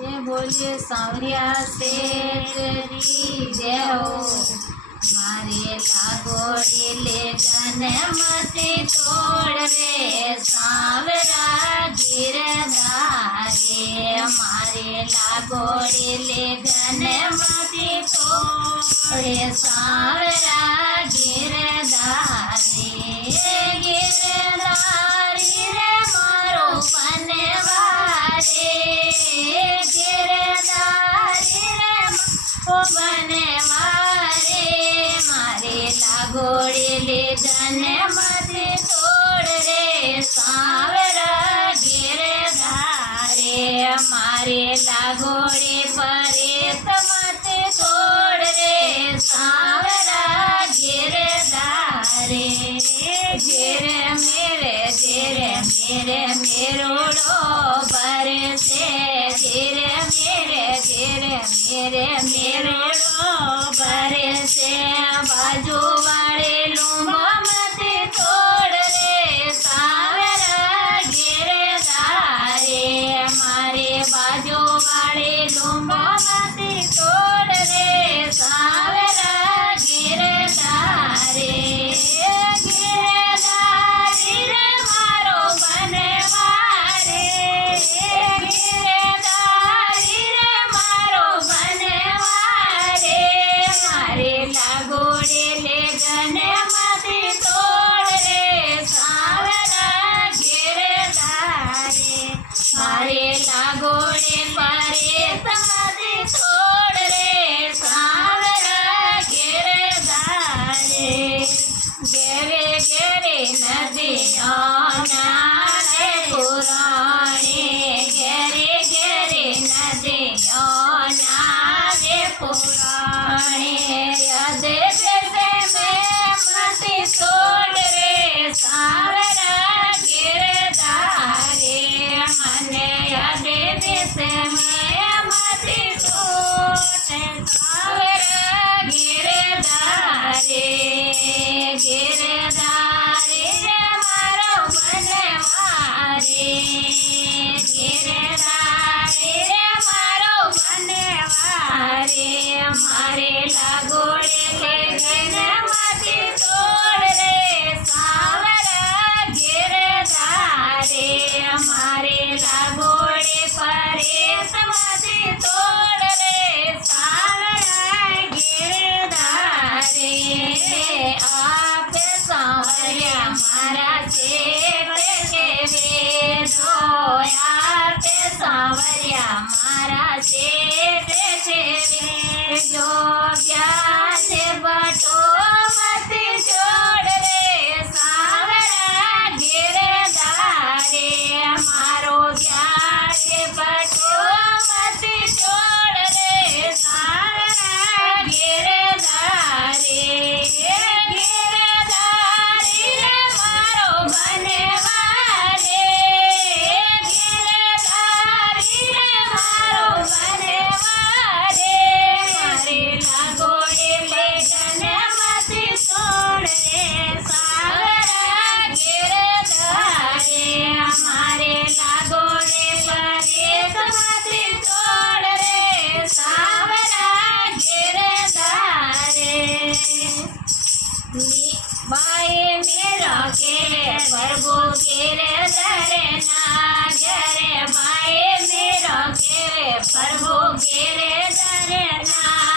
बोलिए सांवरिया सेठ जी जय हो। मारे लागोड़ी ले गने मती तोड़ रे सांवरा गिरधारे। मारे लागोड़ी ले गने मती तोड़े सांवरा गिरधारे। गिरधारी रे मारो बनवारे। गिरधारी रे मारो बनवारे। मारे लागोड़ी ले गने मती तोड़ रे सांवरा गिरधारे। मारे लागोड़ी परेत मती तोड़ रे सांवरा गिरधारे। गिरे मेरे मेरोड़ो बरसे। गिरे मेरे मेरोड़ो बरसे। बाजू वाले लूंबो मती तोड़ रे सांवरा गिरधारे। मारे बाजू वाले लूंबो मती तोड़ रे सांवरा गिरधारे। गिरधारी रे मारो बनवारे। गिरधारी रे मारो बनवारे। मारे लागोड़ी ले गने मती तोड़ रे सांवरा गिरधारे। मारे लागोड़ी परेत मती तोड़ रे सांवरा गिरधारे। गेरे गेरे नदियों नाले पुराणे। गेरे गेरे नदियों नाले पुराणे। यद देसे में मती तोड़ रे सांवरा गिरधारे। मने यद देसे में मती तोड़ सांवरा गिरधारे। गिरधारी रे मारो बनवारे। गिरधारी रे मारो बनवारे। मारे लागोड़ी ले गने मती तोड़ रे सांवरा गिरधारे। मारे लागोड़ी परेत मती तोड़ रे सांवरा गिरधारे। आप सांवरिया मारा सेठ के वेदो। आप सांवरिया मारा सेठ के वेदो। ब्याज बटो मती जोड़ रे सांवरा गिरधारे। मारो ब्याज बटो मती जोड़ रे सांवरा गिरधारे। गिरधारी रे मारो बनवारे। गिरधारी रे मारो बनवारे। मारे लागोड़ी ले गने मती तोड़ रे सांवरा गिरधारे। मारे लागोड़ी परेत मती तोड़ रे सांवरा गिरधारे। बाए मेरा के प्रभु गिरधर नागर। बाए मेरा के प्रभु गिरधर नागर।